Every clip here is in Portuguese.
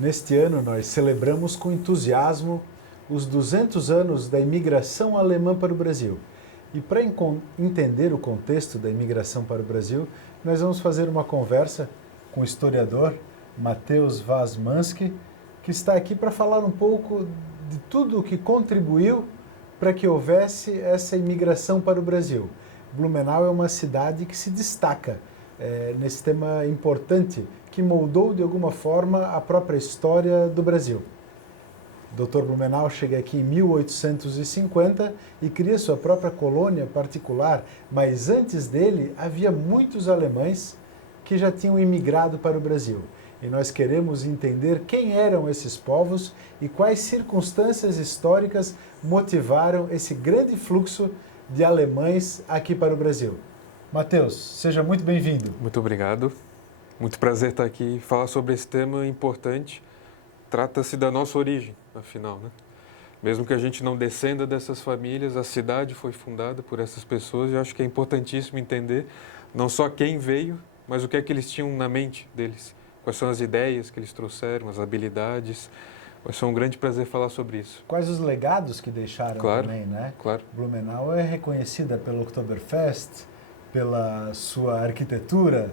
Neste ano, nós celebramos com entusiasmo os 200 anos da imigração alemã para o Brasil. E para entender o contexto da imigração para o Brasil, nós vamos fazer uma conversa com o historiador Mateusz Waszmanski, que está aqui para falar um pouco de tudo o que contribuiu para que houvesse essa imigração para o Brasil. Blumenau é uma cidade que se destaca nesse tema importante, que moldou de alguma forma a própria história do Brasil. Dr. Blumenau chega aqui em 1850 e cria sua própria colônia particular, mas antes dele havia muitos alemães que já tinham imigrado para o Brasil. E nós queremos entender quem eram esses povos e quais circunstâncias históricas motivaram esse grande fluxo de alemães aqui para o Brasil. Mateusz, seja muito bem-vindo. Muito obrigado. Muito prazer estar aqui e falar sobre esse tema importante. Trata-se da nossa origem, afinal, né? Mesmo que a gente não descenda dessas famílias, a cidade foi fundada por essas pessoas e eu acho que é importantíssimo entender não só quem veio, mas o que é que eles tinham na mente deles. Quais são as ideias que eles trouxeram, as habilidades. Vai ser um grande prazer falar sobre isso. Quais os legados que deixaram também, né? Claro. Blumenau é reconhecida pelo Oktoberfest, pela sua arquitetura,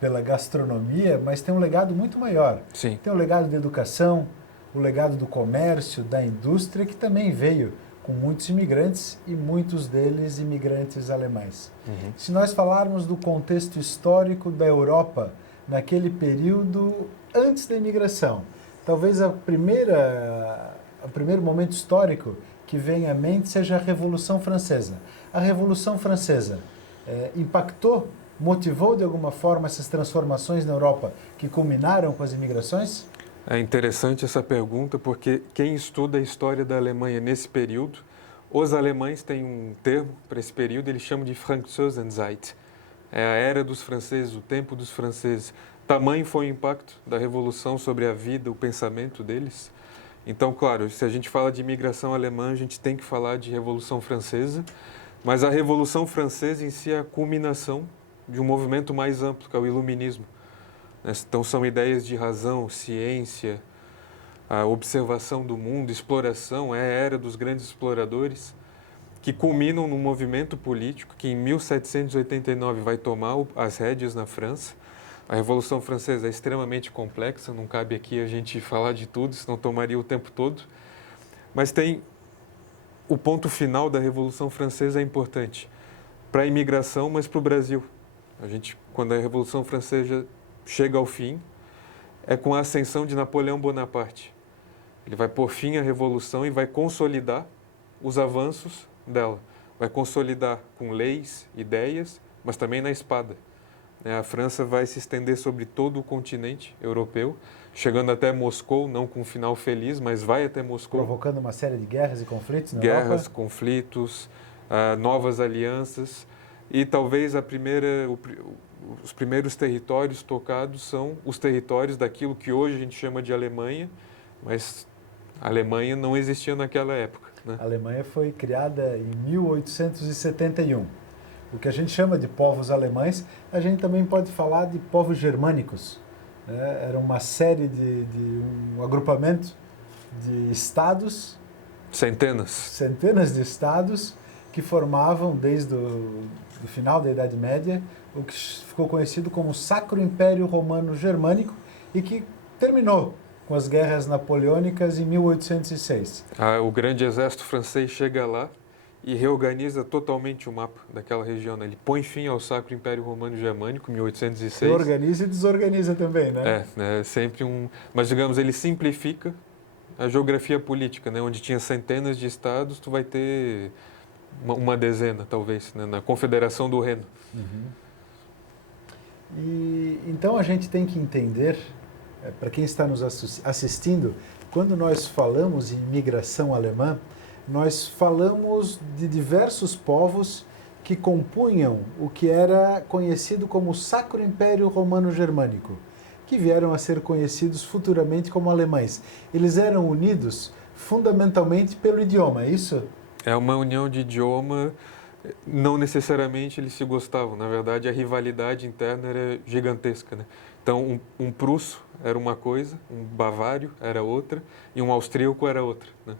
pela gastronomia, mas tem um legado muito maior. Sim. Tem o legado da educação, o legado do comércio, da indústria, que também veio com muitos imigrantes e muitos deles imigrantes alemães. Uhum. Se nós falarmos do contexto histórico da Europa naquele período antes da imigração, talvez o primeiro momento histórico que vem à mente seja a Revolução Francesa. A Revolução Francesa impactou, motivou de alguma forma essas transformações na Europa que culminaram com as imigrações? É interessante essa pergunta porque quem estuda a história da Alemanha nesse período, os alemães têm um termo para esse período, eles chamam de Franzosenzeit. É a era dos franceses, o tempo dos franceses. Tamanho foi o impacto da Revolução sobre a vida, o pensamento deles. Então, claro, se a gente fala de imigração alemã, a gente tem que falar de Revolução Francesa, mas a Revolução Francesa em si é a culminação de um movimento mais amplo, que é o Iluminismo. Então, são ideias de razão, ciência, a observação do mundo, exploração, é a era dos grandes exploradores, que culminam num movimento político que em 1789 vai tomar as rédeas na França. A Revolução Francesa é extremamente complexa, não cabe aqui a gente falar de tudo, senão tomaria o tempo todo. Mas tem o ponto final da Revolução Francesa é importante para a imigração, mas para o Brasil. Quando a Revolução Francesa chega ao fim, é com a ascensão de Napoleão Bonaparte. Ele vai pôr fim à Revolução e vai consolidar os avanços dela. Vai consolidar com leis, ideias, mas também na espada. A França vai se estender sobre todo o continente europeu, chegando até Moscou, não com um final feliz, mas vai até Moscou. Provocando uma série de guerras e conflitos na Europa? Guerras, conflitos, novas alianças. E talvez os primeiros territórios tocados são os territórios daquilo que hoje a gente chama de Alemanha, mas a Alemanha não existia naquela época, né? A Alemanha foi criada em 1871. O que a gente chama de povos alemães, a gente também pode falar de povos germânicos. Era uma série um agrupamento de estados. Centenas de estados que formavam, desde o final da Idade Média, o que ficou conhecido como Sacro Império Romano Germânico e que terminou com as guerras napoleônicas em 1806. O grande exército francês chega lá e reorganiza totalmente o mapa daquela região, né? Ele põe fim ao Sacro Império Romano Germânico, 1806. Organiza e desorganiza também, né? É sempre Mas, digamos, ele simplifica a geografia política, né? Onde tinha centenas de estados, tu vai ter uma dezena, talvez, né? Na Confederação do Reno. Uhum. E então a gente tem que entender, para quem está nos assistindo, quando nós falamos em imigração alemã, nós falamos de diversos povos que compunham o que era conhecido como Sacro Império Romano Germânico, que vieram a ser conhecidos futuramente como alemães. Eles eram unidos fundamentalmente pelo idioma, é isso? É uma união de idioma, não necessariamente eles se gostavam, na verdade a rivalidade interna era gigantesca, né? Então, um prusso era uma coisa, um bavário era outra e um austríaco era outra, né?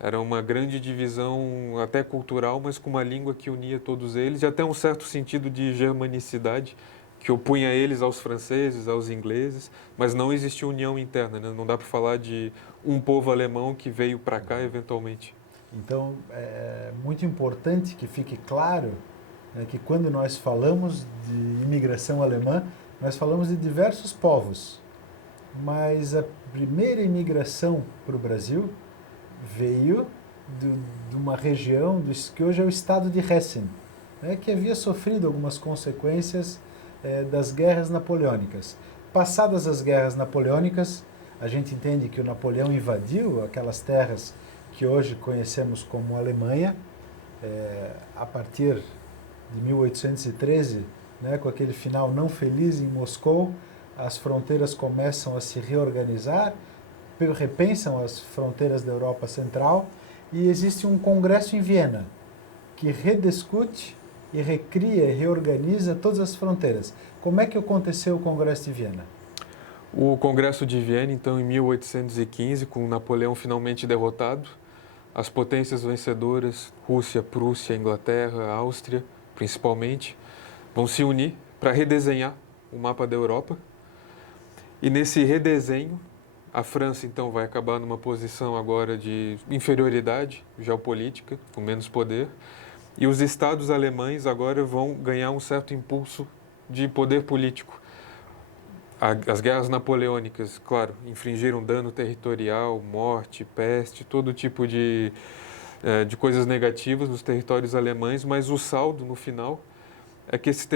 Era uma grande divisão até cultural, mas com uma língua que unia todos eles e até um certo sentido de germanicidade que opunha eles aos franceses, aos ingleses, mas não existia união interna, né? Não dá para falar de um povo alemão que veio para cá eventualmente. Então, é muito importante que fique claro, né, que quando nós falamos de imigração alemã, nós falamos de diversos povos, mas a primeira imigração para o Brasil veio de uma região que hoje é o estado de Hessen, né, que havia sofrido algumas consequências das guerras napoleônicas. Passadas as guerras napoleônicas, a gente entende que o Napoleão invadiu aquelas terras que hoje conhecemos como Alemanha, a partir de 1813, né, com aquele final não feliz em Moscou, as fronteiras começam a se reorganizar, repensam as fronteiras da Europa Central e existe um congresso em Viena que rediscute e recria e reorganiza todas as fronteiras. Como é que aconteceu o Congresso de Viena? O Congresso de Viena, então, em 1815, com Napoleão finalmente derrotado, as potências vencedoras, Rússia, Prússia, Inglaterra, Áustria, principalmente, vão se unir para redesenhar o mapa da Europa. E nesse redesenho, a França, então, vai acabar numa posição agora de inferioridade geopolítica, com menos poder, e os estados alemães agora vão ganhar um certo impulso de poder político. As guerras napoleônicas, claro, infligiram dano territorial, morte, peste, todo tipo de coisas negativas nos territórios alemães, mas o saldo, no final, é que esses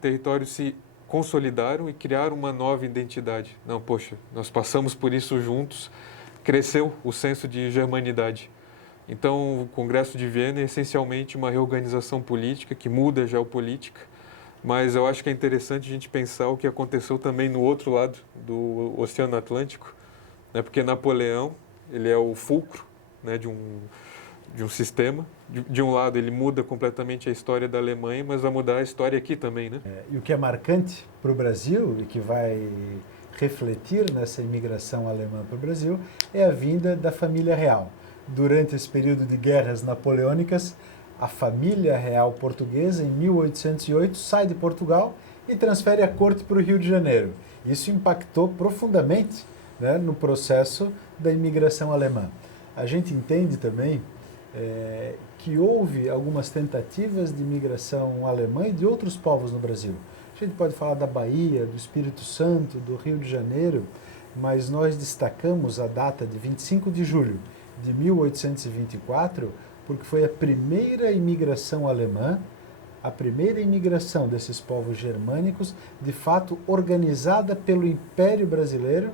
territórios se consolidaram e criaram uma nova identidade. Não, poxa, nós passamos por isso juntos, cresceu o senso de germanidade. Então, o Congresso de Viena é essencialmente uma reorganização política que muda a geopolítica, mas eu acho que é interessante a gente pensar o que aconteceu também no outro lado do Oceano Atlântico, né? Porque Napoleão, ele é o fulcro, né, de um sistema. De um lado, ele muda completamente a história da Alemanha, mas vai mudar a história aqui também, né? E o que é marcante para o Brasil e que vai refletir nessa imigração alemã para o Brasil é a vinda da família real. Durante esse período de guerras napoleônicas, a família real portuguesa, em 1808, sai de Portugal e transfere a corte para o Rio de Janeiro. Isso impactou profundamente, né, no processo da imigração alemã. A gente entende também que houve algumas tentativas de imigração alemã e de outros povos no Brasil. A gente pode falar da Bahia, do Espírito Santo, do Rio de Janeiro, mas nós destacamos a data de 25 de julho de 1824, porque foi a primeira imigração alemã, a primeira imigração desses povos germânicos, de fato organizada pelo Império Brasileiro,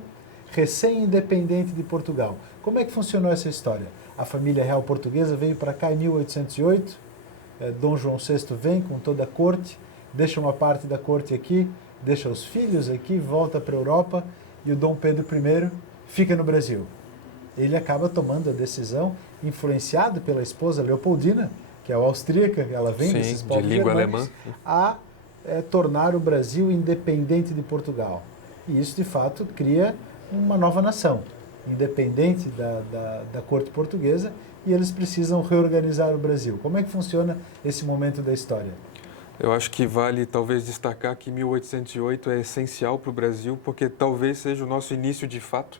recém-independente de Portugal. Como é que funcionou essa história? A família real portuguesa veio para cá em 1808, Dom João VI vem com toda a corte, deixa uma parte da corte aqui, deixa os filhos aqui, volta para a Europa e o Dom Pedro I fica no Brasil. Ele acaba tomando a decisão, influenciado pela esposa Leopoldina, que é austríaca, ela vem desses povos de língua germânicos, alemã, a tornar o Brasil independente de Portugal. E isso, de fato, cria uma nova nação, independente da corte portuguesa, e eles precisam reorganizar o Brasil. Como é que funciona esse momento da história? Eu acho que vale talvez destacar que 1808 é essencial para o Brasil, porque talvez seja o nosso início de fato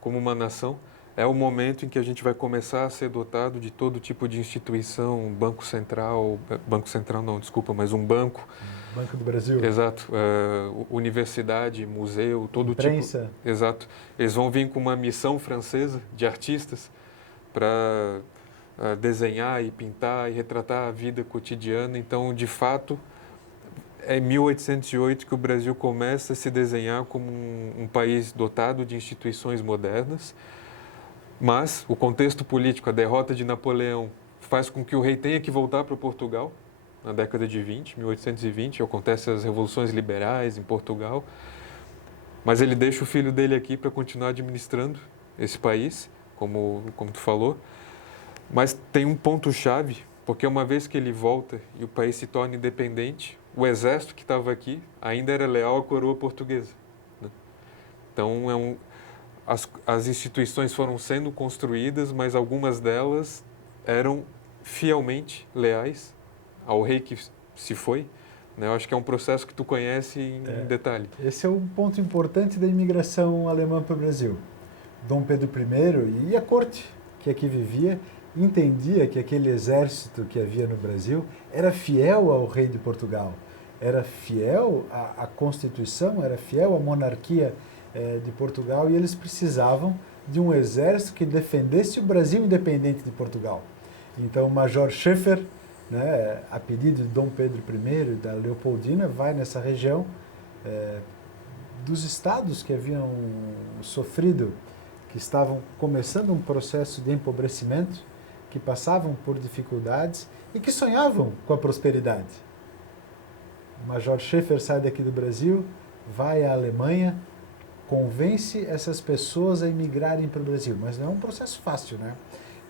como uma nação. É o momento em que a gente vai começar a ser dotado de todo tipo de instituição, Banco Central não, desculpa, mas um banco. Banco do Brasil. Exato. Universidade, museu, todo Imprensa. tipo. Exato. Eles vão vir com uma missão francesa de artistas para desenhar e pintar e retratar a vida cotidiana. Então, de fato, é em 1808 que o Brasil começa a se desenhar como um país dotado de instituições modernas. Mas o contexto político, a derrota de Napoleão, faz com que o rei tenha que voltar para Portugal, na década de 1820, acontecem as revoluções liberais em Portugal, mas ele deixa o filho dele aqui para continuar administrando esse país, como tu falou. Mas tem um ponto-chave, porque uma vez que ele volta e o país se torna independente, o exército que estava aqui ainda era leal à coroa portuguesa. Então, as instituições foram sendo construídas, mas algumas delas eram fielmente leais ao rei que se foi. Né? Eu acho que é um processo que tu conhece em detalhe. Esse é um ponto importante da imigração alemã para o Brasil. Dom Pedro I e a corte que aqui vivia entendia que aquele exército que havia no Brasil era fiel ao rei de Portugal, era fiel à Constituição, era fiel à monarquia de Portugal, e eles precisavam de um exército que defendesse o Brasil independente de Portugal. Então o Major Schaeffer, né, a pedido de Dom Pedro I e da Leopoldina, vai nessa região dos estados que haviam sofrido, que estavam começando um processo de empobrecimento, que passavam por dificuldades e que sonhavam com a prosperidade. O Major Schaeffer sai daqui do Brasil, vai à Alemanha, convence essas pessoas a imigrarem para o Brasil, mas não é um processo fácil, né?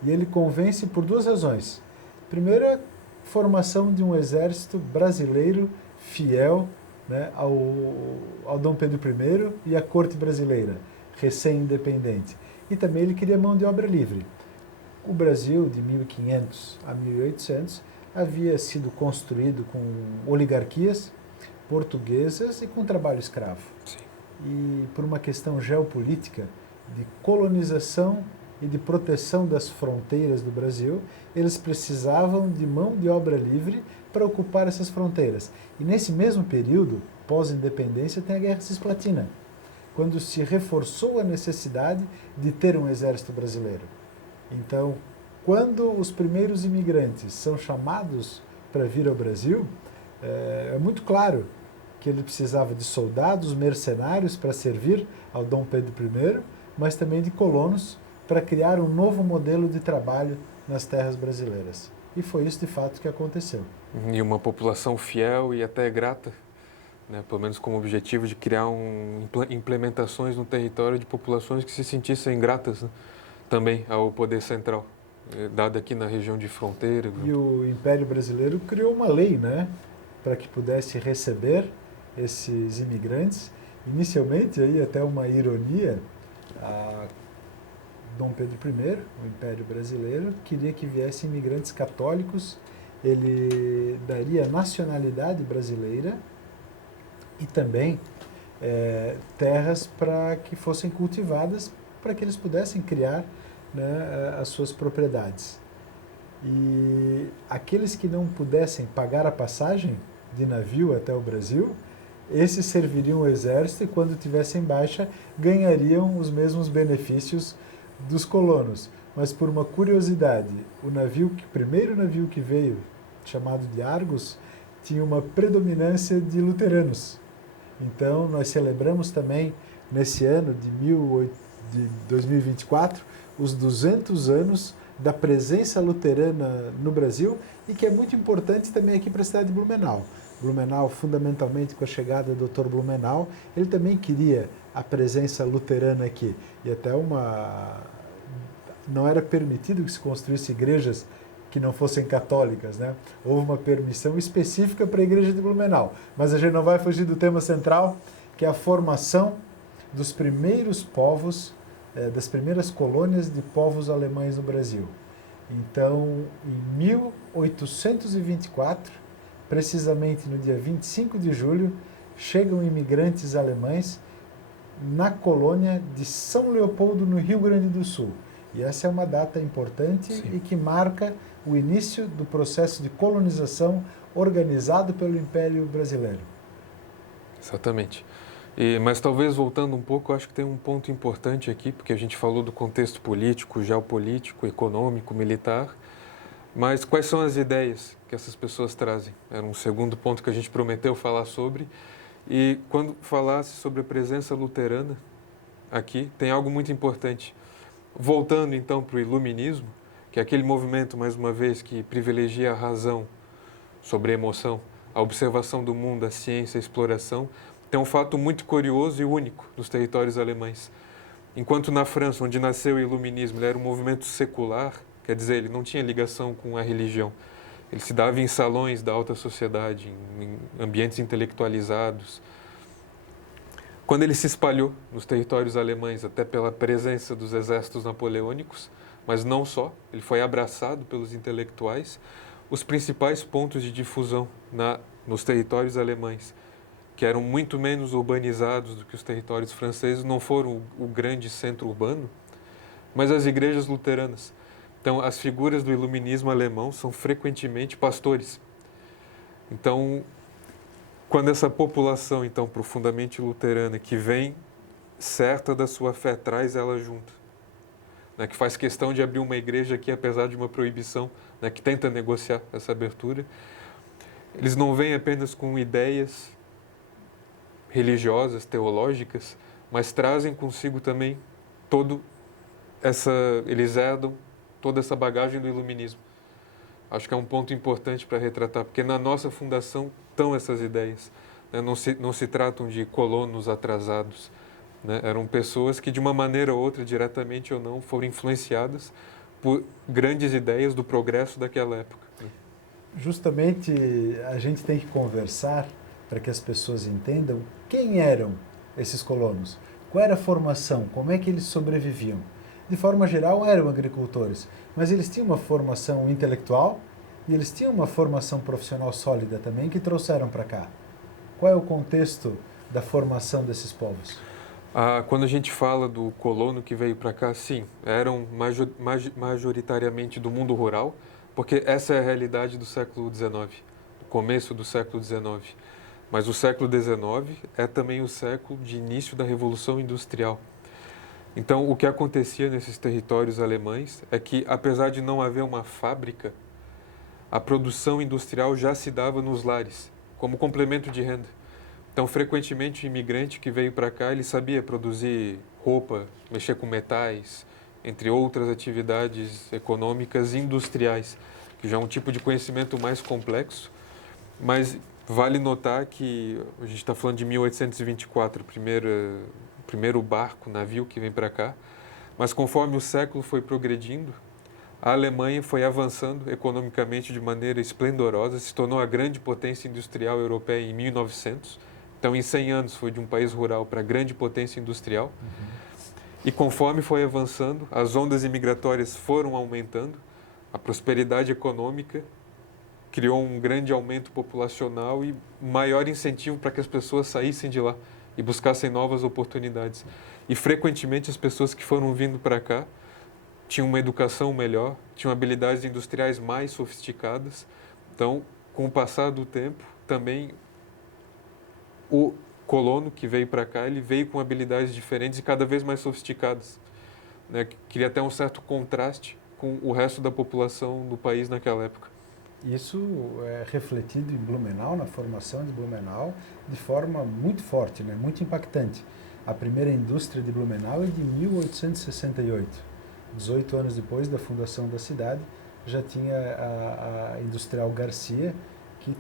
E ele convence por duas razões. Primeiro, a formação de um exército brasileiro fiel, né, ao Dom Pedro I e à corte brasileira, recém-independente. E também ele queria mão de obra livre. O Brasil, de 1500 a 1800, havia sido construído com oligarquias portuguesas e com trabalho escravo. Sim. E por uma questão geopolítica de colonização e de proteção das fronteiras do Brasil, eles precisavam de mão de obra livre para ocupar essas fronteiras. E nesse mesmo período, pós-independência, tem a Guerra Cisplatina, quando se reforçou a necessidade de ter um exército brasileiro. Então, quando os primeiros imigrantes são chamados para vir ao Brasil, é muito claro que ele precisava de soldados, mercenários para servir ao Dom Pedro I, mas também de colonos para criar um novo modelo de trabalho nas terras brasileiras. E foi isso, de fato, que aconteceu. E uma população fiel e até grata, né? Pelo menos com o objetivo de criar implementações no território de populações que se sentissem gratas, né? Também ao poder central, dado aqui na região de fronteira. E o Império Brasileiro criou uma lei, né, para que pudesse receber esses imigrantes. Inicialmente, aí até uma ironia, Dom Pedro I, o Império Brasileiro, queria que viessem imigrantes católicos. Ele daria nacionalidade brasileira e também terras para que fossem cultivadas, para que eles pudessem criar, né, as suas propriedades. E aqueles que não pudessem pagar a passagem de navio até o Brasil, esses serviriam o exército e, quando tivessem baixa, ganhariam os mesmos benefícios dos colonos. Mas, por uma curiosidade, o primeiro navio que veio, chamado de Argos, tinha uma predominância de luteranos. Então, nós celebramos também, nesse ano de 2024, os 200 anos da presença luterana no Brasil, e que é muito importante também aqui para a cidade de Blumenau. Blumenau, fundamentalmente com a chegada do Dr. Blumenau, ele também queria a presença luterana aqui. E até não era permitido que se construísse igrejas que não fossem católicas, né? Houve uma permissão específica para a igreja de Blumenau. Mas a gente não vai fugir do tema central, que é a formação dos primeiros povos, das primeiras colônias de povos alemães no Brasil. Então, em 1824, precisamente no dia 25 de julho, chegam imigrantes alemães na colônia de São Leopoldo, no Rio Grande do Sul. E essa é uma data importante. Sim. E que marca o início do processo de colonização organizado pelo Império Brasileiro. Exatamente. Mas talvez voltando um pouco, eu acho que tem um ponto importante aqui, porque a gente falou do contexto político, geopolítico, econômico, militar, mas quais são as ideias que essas pessoas trazem? Era um segundo ponto que a gente prometeu falar sobre. E quando falasse sobre a presença luterana aqui, tem algo muito importante. Voltando então para o iluminismo, que é aquele movimento, mais uma vez, que privilegia a razão sobre a emoção, a observação do mundo, a ciência, a exploração, tem um fato muito curioso e único nos territórios alemães. Enquanto na França, onde nasceu o iluminismo, ele era um movimento secular, quer dizer, ele não tinha ligação com a religião. Ele se dava em salões da alta sociedade, em ambientes intelectualizados. Quando ele se espalhou nos territórios alemães, até pela presença dos exércitos napoleônicos, mas não só, ele foi abraçado pelos intelectuais, os principais pontos de difusão nos territórios alemães, que eram muito menos urbanizados do que os territórios franceses, não foram o grande centro urbano, mas as igrejas luteranas. Então, as figuras do iluminismo alemão são frequentemente pastores. Então, quando essa população, então, profundamente luterana, que vem certa da sua fé, traz ela junto, né, que faz questão de abrir uma igreja aqui, apesar de uma proibição, né, que tenta negociar essa abertura, eles não vêm apenas com ideias religiosas, teológicas, mas trazem consigo também eles herdam toda essa bagagem do iluminismo. Acho que é um ponto importante para retratar, porque na nossa fundação estão essas ideias, né? Não se tratam de colonos atrasados, né? Eram pessoas que, de uma maneira ou outra, diretamente ou não, foram influenciadas por grandes ideias do progresso daquela época, né? Justamente a gente tem que conversar para que as pessoas entendam quem eram esses colonos, qual era a formação, como é que eles sobreviviam. De forma geral, eram agricultores, mas eles tinham uma formação intelectual e eles tinham uma formação profissional sólida também que trouxeram para cá. Qual é o contexto da formação desses povos? Quando a gente fala do colono que veio para cá, sim, eram majoritariamente do mundo rural, porque essa é a realidade do século XIX, do começo do século XIX. Mas o século XIX é também o século de início da Revolução Industrial. Então, o que acontecia nesses territórios alemães é que, apesar de não haver uma fábrica, a produção industrial já se dava nos lares, como complemento de renda. Então, frequentemente, o imigrante que veio para cá, ele sabia produzir roupa, mexer com metais, entre outras atividades econômicas industriais, que já é um tipo de conhecimento mais complexo, mas vale notar que a gente está falando de 1824, o primeiro barco, navio que vem para cá, mas conforme o século foi progredindo, a Alemanha foi avançando economicamente de maneira esplendorosa, se tornou a grande potência industrial europeia em 1900. Então, em 100 anos, foi de um país rural para a grande potência industrial. E conforme foi avançando, as ondas imigratórias foram aumentando, a prosperidade econômica criou um grande aumento populacional e maior incentivo para que as pessoas saíssem de lá e buscassem novas oportunidades. E, frequentemente, as pessoas que foram vindo para cá tinham uma educação melhor, tinham habilidades industriais mais sofisticadas. Então, com o passar do tempo, também o colono que veio para cá, ele veio com habilidades diferentes e cada vez mais sofisticadas, né? Cria até um certo contraste com o resto da população do país naquela época. Isso é refletido em Blumenau, na formação de Blumenau, de forma muito forte, né? Muito impactante. A primeira indústria de Blumenau é de 1868. 18 anos depois da fundação da cidade, já tinha a industrial Garcia, que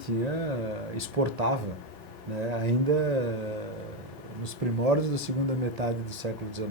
exportava, né? Ainda nos primórdios da segunda metade do século XIX.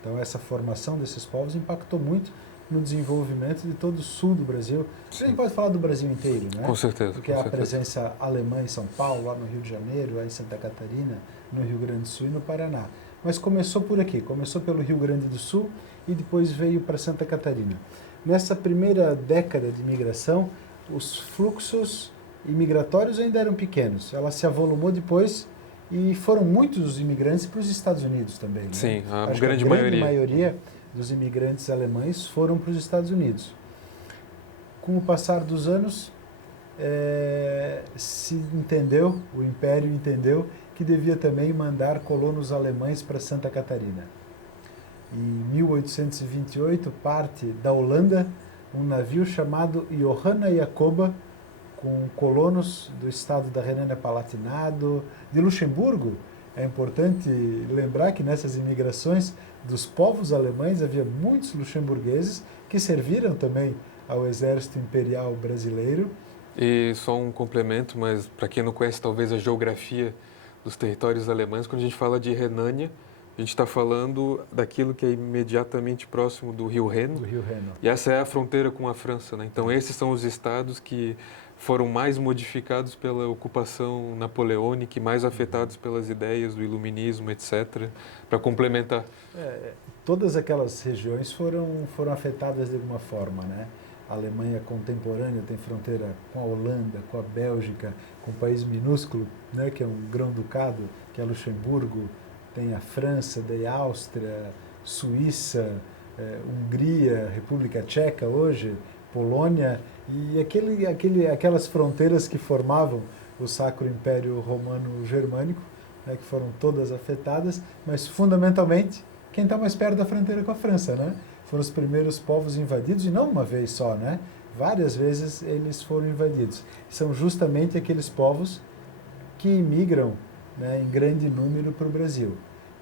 Então, essa formação desses povos impactou muito no desenvolvimento de todo o sul do Brasil. A gente pode falar do Brasil inteiro, né? Com certeza. Porque a presença alemã em São Paulo, lá no Rio de Janeiro, lá em Santa Catarina, no Rio Grande do Sul e no Paraná. Mas começou por aqui, começou pelo Rio Grande do Sul e depois veio para Santa Catarina. Nessa primeira década de imigração, os fluxos imigratórios ainda eram pequenos. Ela se avolumou depois e foram muitos os imigrantes para os Estados Unidos também, né? Sim, a Acho grande que a grande maioria. maioria dos imigrantes alemães foram para os Estados Unidos. Com o passar dos anos, se entendeu, o Império entendeu que devia também mandar colonos alemães para Santa Catarina. Em 1828, parte da Holanda um navio chamado Johanna Jacoba, com colonos do estado da Renânia-Palatinado, de Luxemburgo. É importante lembrar que nessas imigrações dos povos alemães havia muitos luxemburgueses que serviram também ao exército imperial brasileiro. E só um complemento, mas para quem não conhece talvez a geografia dos territórios alemães, quando a gente fala de Renânia, a gente está falando daquilo que é imediatamente próximo do Rio Reno. Do Rio Reno. E essa é a fronteira com a França, né? Então esses são os estados que foram mais modificados pela ocupação napoleônica e mais afetados pelas ideias do iluminismo, etc., para complementar. Todas aquelas regiões foram afetadas de alguma forma, né? A Alemanha contemporânea tem fronteira com a Holanda, com a Bélgica, com um país minúsculo, né, que é um grão-ducado, que é Luxemburgo, tem a França, daí a Áustria, Suíça, Hungria, República Tcheca hoje, Polônia, e aquelas fronteiras que formavam o Sacro Império Romano Germânico, né, que foram todas afetadas, mas fundamentalmente quem está mais perto da fronteira com a França, né? Foram os primeiros povos invadidos, e não uma vez só, né? Várias vezes eles foram invadidos. São justamente aqueles povos que imigram, né, em grande número para o Brasil.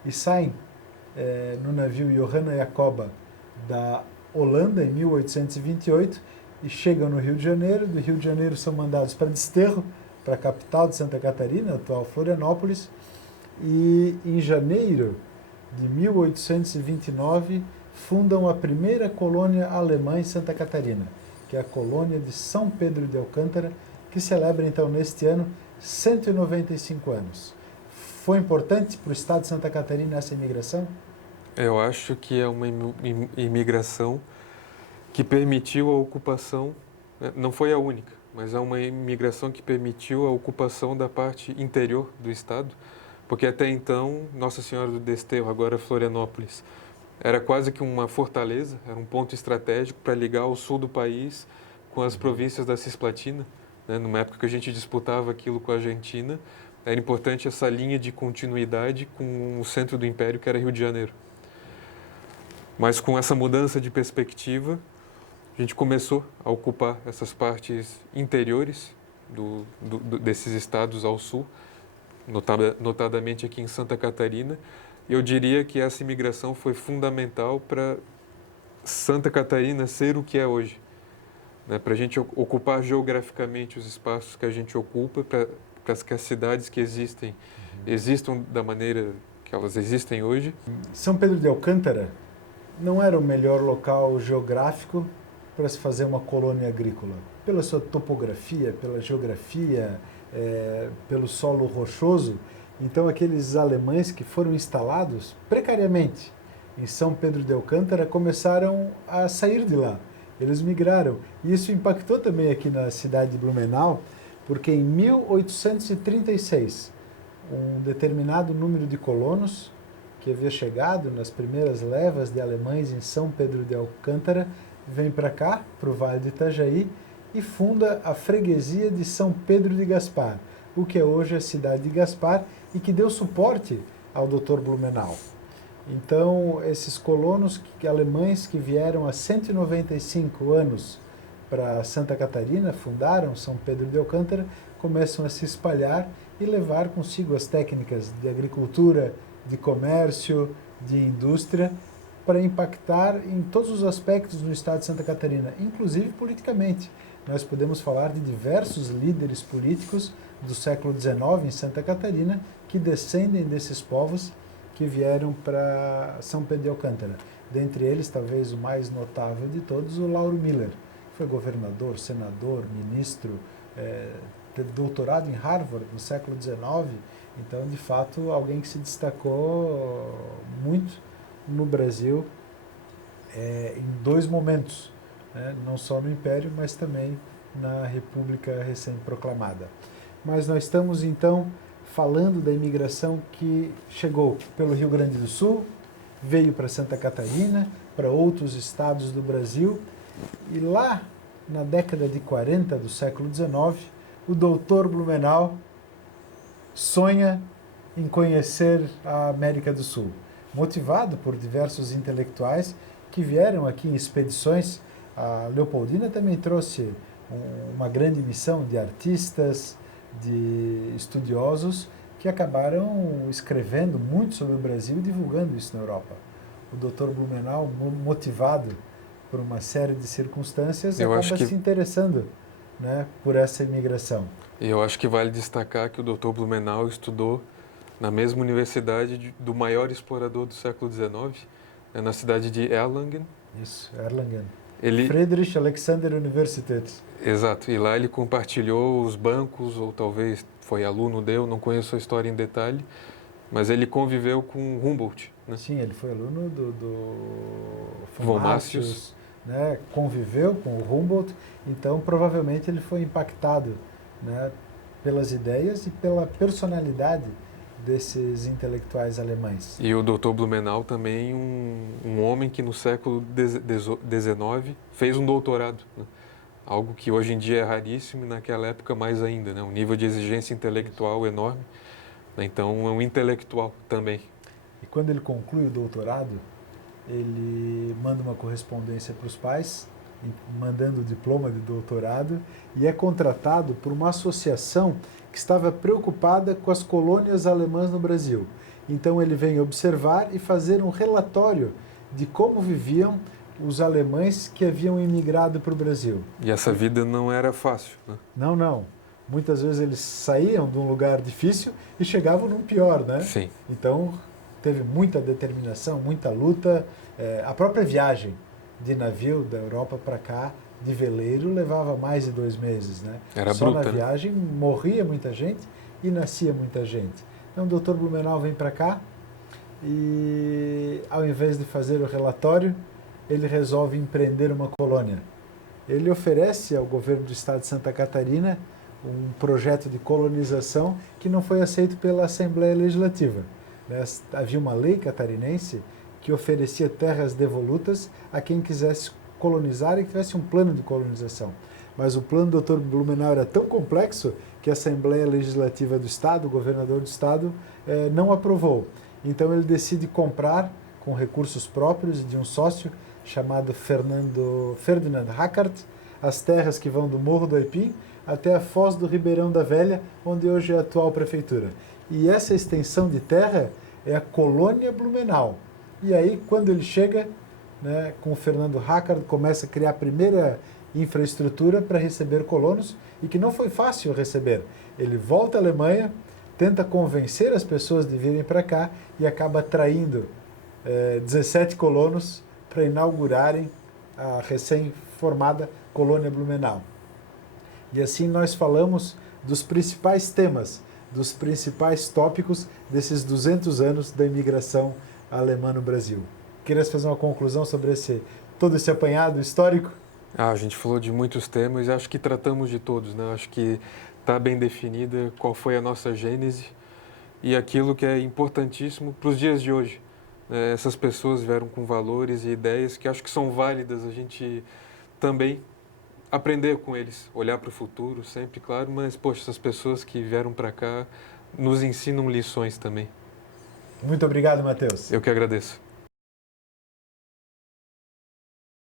E saem no navio Johanna Jacoba da Holanda, em 1828, e chegam no Rio de Janeiro. Do Rio de Janeiro são mandados para Desterro, para a capital de Santa Catarina, atual Florianópolis, e em janeiro de 1829 fundam a primeira colônia alemã em Santa Catarina, que é a colônia de São Pedro de Alcântara, que celebra então neste ano 195 anos. Foi importante para o estado de Santa Catarina essa imigração? Eu acho que é uma imigração que permitiu a ocupação, não foi a única, mas é uma imigração que permitiu a ocupação da parte interior do estado, porque até então Nossa Senhora do Desterro, agora Florianópolis, era quase que uma fortaleza, era um ponto estratégico para ligar o sul do país com as províncias da Cisplatina, né? Numa época que a gente disputava aquilo com a Argentina, era importante essa linha de continuidade com o centro do império, que era Rio de Janeiro. Mas com essa mudança de perspectiva, a gente começou a ocupar essas partes interiores desses estados ao sul, notadamente aqui em Santa Catarina. E eu diria que essa imigração foi fundamental para Santa Catarina ser o que é hoje, né? Para a gente ocupar geograficamente os espaços que a gente ocupa, para que as cidades que existam da maneira que elas existem hoje. São Pedro de Alcântara não era o melhor local geográfico para se fazer uma colônia agrícola, pela sua topografia, pela geografia, pelo solo rochoso. Então, aqueles alemães que foram instalados precariamente em São Pedro de Alcântara começaram a sair de lá. Eles migraram. E isso impactou também aqui na cidade de Blumenau, porque em 1836, um determinado número de colonos que havia chegado nas primeiras levas de alemães em São Pedro de Alcântara vem para cá, para o Vale do Itajaí, e funda a freguesia de São Pedro de Gaspar, o que é hoje a cidade de Gaspar, e que deu suporte ao Dr. Blumenau. Então, esses colonos alemães que vieram há 195 anos para Santa Catarina, fundaram São Pedro de Alcântara, começam a se espalhar e levar consigo as técnicas de agricultura, de comércio, de indústria, para impactar em todos os aspectos no estado de Santa Catarina, inclusive politicamente. Nós podemos falar de diversos líderes políticos do século XIX em Santa Catarina que descendem desses povos que vieram para São Pedro de Alcântara. Dentre eles, talvez o mais notável de todos, o Lauro Miller. Foi governador, senador, ministro, teve doutorado em Harvard no século XIX. Então, de fato, alguém que se destacou muito no Brasil em dois momentos, né? Não só no Império, mas também na República recém-proclamada. Mas nós estamos, então, falando da imigração que chegou pelo Rio Grande do Sul, veio para Santa Catarina, para outros estados do Brasil, e lá na década de 40 do século XIX, o doutor Blumenau sonha em conhecer a América do Sul, motivado por diversos intelectuais que vieram aqui em expedições. A Leopoldina também trouxe uma grande missão de artistas, de estudiosos que acabaram escrevendo muito sobre o Brasil e divulgando isso na Europa. O Dr. Blumenau, motivado por uma série de circunstâncias, acaba se interessando, né, por essa imigração. E eu acho que vale destacar que o Dr. Blumenau estudou na mesma universidade do maior explorador do século XIX, na cidade de Erlangen. Isso, Erlangen. Friedrich Alexander Universität. Exato, e lá ele compartilhou os bancos, ou talvez foi aluno não conheço a história em detalhe, mas ele conviveu com Humboldt, né? Sim, ele foi aluno do von von Martius, Martius, né? Conviveu com o Humboldt, então provavelmente ele foi impactado, né, pelas ideias e pela personalidade desses intelectuais alemães. E o Dr. Blumenau também, um homem que no século XIX fez um doutorado, né? Algo que hoje em dia é raríssimo e naquela época mais ainda, né? Um nível de exigência intelectual enorme. Então, é um intelectual também. E quando ele conclui o doutorado, ele manda uma correspondência para os pais, mandando o diploma de doutorado, e é contratado por uma associação que estava preocupada com as colônias alemãs no Brasil. Então ele vem observar e fazer um relatório de como viviam os alemães que haviam imigrado para o Brasil. E essa vida não era fácil, né? Não, não. Muitas vezes eles saíam de um lugar difícil e chegavam num pior, né? Sim. Então teve muita determinação, muita luta. A própria viagem de navio da Europa para cá, de veleiro, levava mais de 2 meses, né? Era Só bruta, na viagem morria muita gente e nascia muita gente. Então o Dr. Blumenau vem para cá e, ao invés de fazer o relatório, ele resolve empreender uma colônia. Ele oferece ao governo do estado de Santa Catarina um projeto de colonização que não foi aceito pela Assembleia Legislativa. Havia uma lei catarinense que oferecia terras devolutas a quem quisesse colonizar e que tivesse um plano de colonização. Mas o plano do Dr. Blumenau era tão complexo que a Assembleia Legislativa do Estado, o governador do Estado, não aprovou. Então ele decide comprar, com recursos próprios de um sócio chamado Ferdinand Hackert, as terras que vão do Morro do Aipim até a Foz do Ribeirão da Velha, onde hoje é a atual prefeitura. E essa extensão de terra é a colônia Blumenau. E aí, quando ele chega, né, com o Fernando Hackert, começa a criar a primeira infraestrutura para receber colonos, e que não foi fácil receber. Ele volta à Alemanha, tenta convencer as pessoas de virem para cá e acaba atraindo 17 colonos para inaugurarem a recém-formada colônia Blumenau. E assim nós falamos dos principais temas, dos principais tópicos desses 200 anos da imigração alemã no Brasil. Querias fazer uma conclusão sobre todo esse apanhado histórico? A gente falou de muitos temas e acho que tratamos de todos, né? Acho que está bem definida qual foi a nossa gênese e aquilo que é importantíssimo para os dias de hoje. Essas pessoas vieram com valores e ideias que acho que são válidas a gente também aprender com eles, olhar para o futuro sempre, claro, mas, poxa, essas pessoas que vieram para cá nos ensinam lições também. Muito obrigado, Matheus. Eu que agradeço.